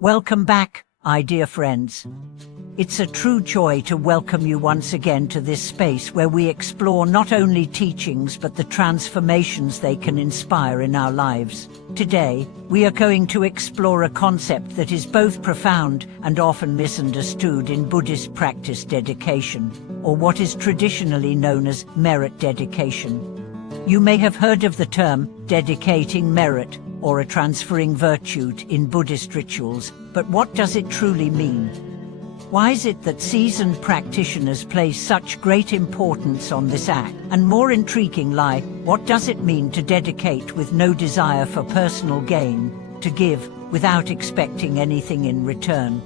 Welcome back, dear friends. It's a true joy to welcome you once again to this space where we explore not only teachings but the transformations they can inspire in our lives. Today, we are going to explore a concept that is both profound and often misunderstood in Buddhist practice: dedication, or what is traditionally known as merit dedication. You may have heard of the term dedicating merit or a transferring virtue in Buddhist rituals, but what does it truly mean? Why is it that seasoned practitioners place such great importance on this act? And more intriguingly, what does it mean to dedicate with no desire for personal gain, to give without expecting anything in return?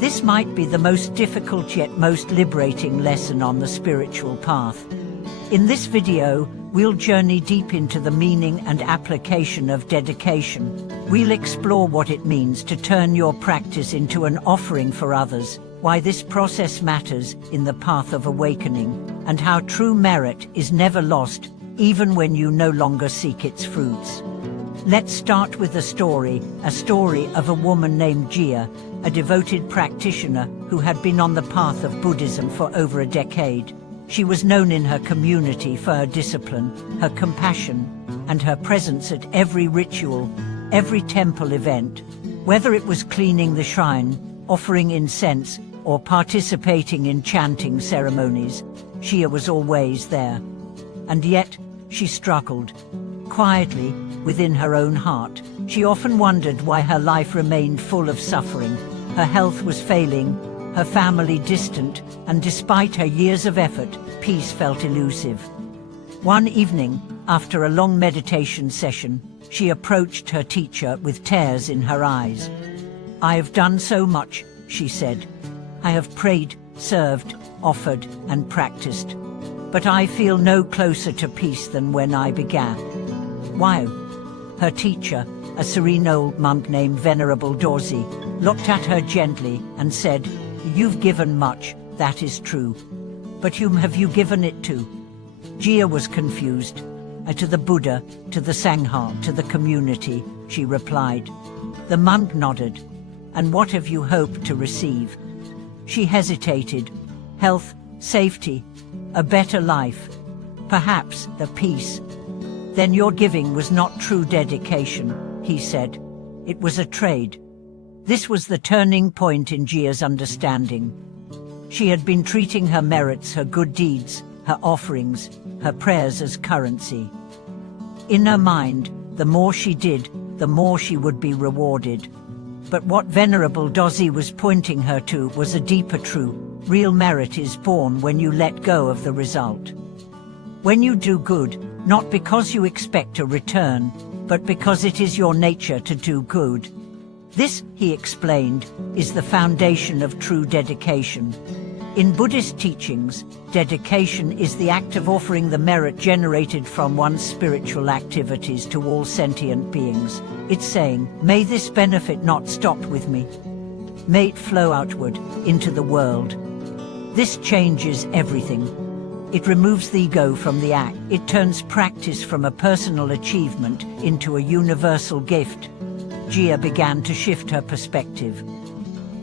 This might be the most difficult yet most liberating lesson on the spiritual path. In this video, we'll journey deep into the meaning and application of dedication. We'll explore what it means to turn your practice into an offering for others, why this process matters in the path of awakening, and how true merit is never lost, even when you no longer seek its fruits. Let's start with a story of a woman named Jia, a devoted practitioner who had been on the path of Buddhism for over a decade. She was known in her community for her discipline, her compassion, and her presence at every ritual, every temple event. Whether it was cleaning the shrine, offering incense, or participating in chanting ceremonies, Jia was always there. And yet, she struggled. Quietly, within her own heart, she often wondered why her life remained full of suffering. Her health was failing, her family distant, and despite her years of effort, peace felt elusive. One evening, after a long meditation session, she approached her teacher with tears in her eyes. "I have done so much," she said. "I have prayed, served, offered, and practiced. But I feel no closer to peace than when I began." Why? Her teacher, a serene old monk named Venerable Dorzi, looked at her gently and said, "You've given much, that is true. But whom have you given it to?" Jia was confused. "To the Buddha, to the Sangha, to the community," she replied. The monk nodded. "And what have you hoped to receive?" She hesitated. "Health, safety, a better life, perhaps the peace." "Then your giving was not true dedication," he said. "It was a trade." This was the turning point in Jia's understanding. She had been treating her merits, her good deeds, her offerings, her prayers as currency. In her mind, the more she did, the more she would be rewarded. But what Venerable Dorzi was pointing her to was a deeper truth. Real merit is born when you let go of the result. When you do good, not because you expect a return, but because it is your nature to do good. This, he explained, is the foundation of true dedication. In Buddhist teachings, dedication is the act of offering the merit generated from one's spiritual activities to all sentient beings. It's saying, "May this benefit not stop with me. May it flow outward, into the world." This changes everything. It removes the ego from the act. It turns practice from a personal achievement into a universal gift. Jia began to shift her perspective.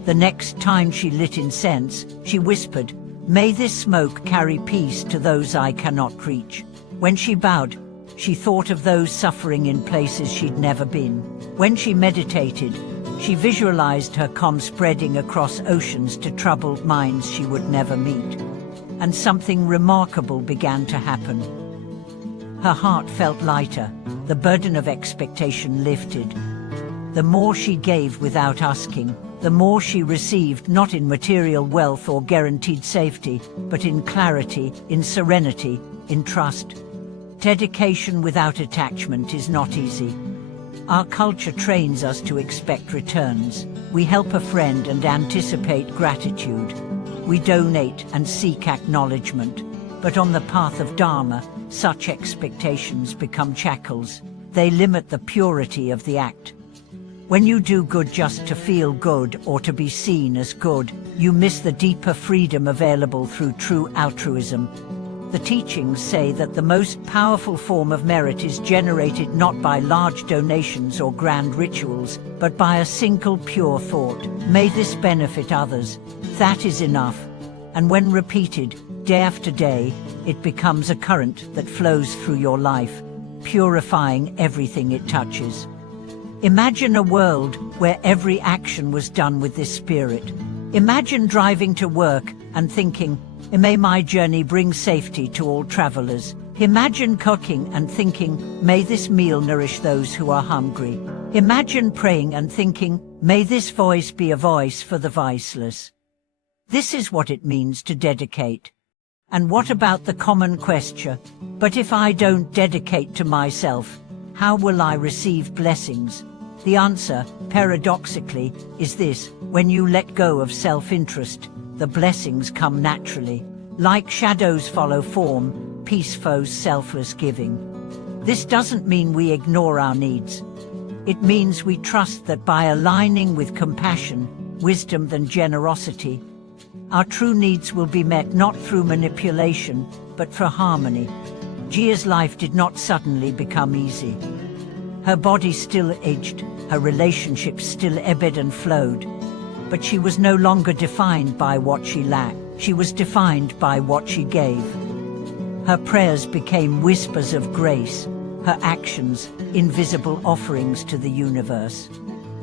The next time she lit incense, she whispered, "May this smoke carry peace to those I cannot reach." When she bowed, she thought of those suffering in places she'd never been. When she meditated, she visualized her calm spreading across oceans to troubled minds she would never meet. And something remarkable began to happen. Her heart felt lighter, the burden of expectation lifted. The more she gave without asking, the more she received, not in material wealth or guaranteed safety, but in clarity, in serenity, in trust. Dedication without attachment is not easy. Our culture trains us to expect returns. We help a friend and anticipate gratitude. We donate and seek acknowledgement. But on the path of Dharma, such expectations become shackles. They limit the purity of the act. When you do good just to feel good or to be seen as good, you miss the deeper freedom available through true altruism. The teachings say that the most powerful form of merit is generated not by large donations or grand rituals, but by a single pure thought. May this benefit others. That is enough. And when repeated, day after day, it becomes a current that flows through your life, purifying everything it touches. Imagine a world where every action was done with this spirit. Imagine driving to work and thinking, may my journey bring safety to all travelers. Imagine cooking and thinking, may this meal nourish those who are hungry. Imagine praying and thinking, may this voice be a voice for the voiceless. This is what it means to dedicate. And what about the common question, but if I don't dedicate to myself, how will I receive blessings? The answer, paradoxically, is this: when you let go of self-interest, the blessings come naturally. Like shadows follow form, peace follows selfless giving. This doesn't mean we ignore our needs. It means we trust that by aligning with compassion, wisdom, and generosity, our true needs will be met not through manipulation, but for harmony. Jia's life did not suddenly become easy. Her body still aged, her relationships still ebbed and flowed. But she was no longer defined by what she lacked. She was defined by what she gave. Her prayers became whispers of grace, her actions, invisible offerings to the universe.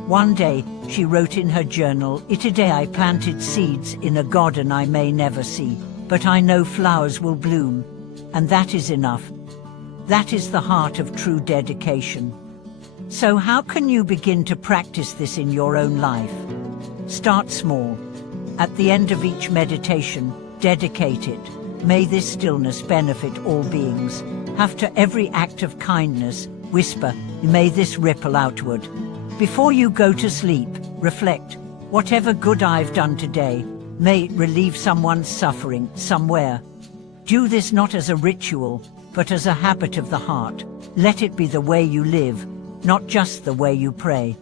One day, she wrote in her journal, "Today I planted seeds in a garden I may never see, but I know flowers will bloom, and that is enough." That is the heart of true dedication. So how can you begin to practice this in your own life? Start small. At the end of each meditation, dedicate it. May this stillness benefit all beings. After every act of kindness, whisper, may this ripple outward. Before you go to sleep, reflect, whatever good I've done today, may it relieve someone's suffering somewhere. Do this not as a ritual, but as a habit of the heart. Let it be the way you live, not just the way you pray.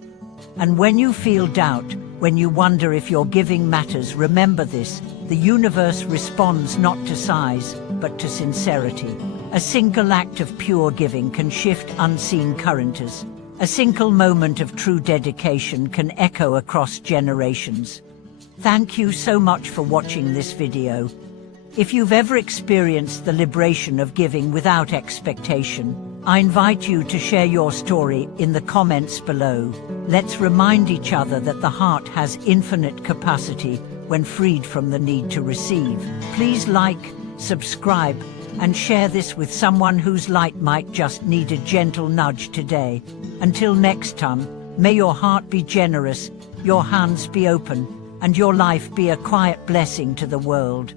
And when you feel doubt, when you wonder if your giving matters, remember this: the universe responds not to size, but to sincerity. A single act of pure giving can shift unseen currents. A single moment of true dedication can echo across generations. Thank you so much for watching this video. If you've ever experienced the liberation of giving without expectation, I invite you to share your story in the comments below. Let's remind each other that the heart has infinite capacity when freed from the need to receive. Please like, subscribe, and share this with someone whose light might just need a gentle nudge today. Until next time, may your heart be generous, your hands be open, and your life be a quiet blessing to the world.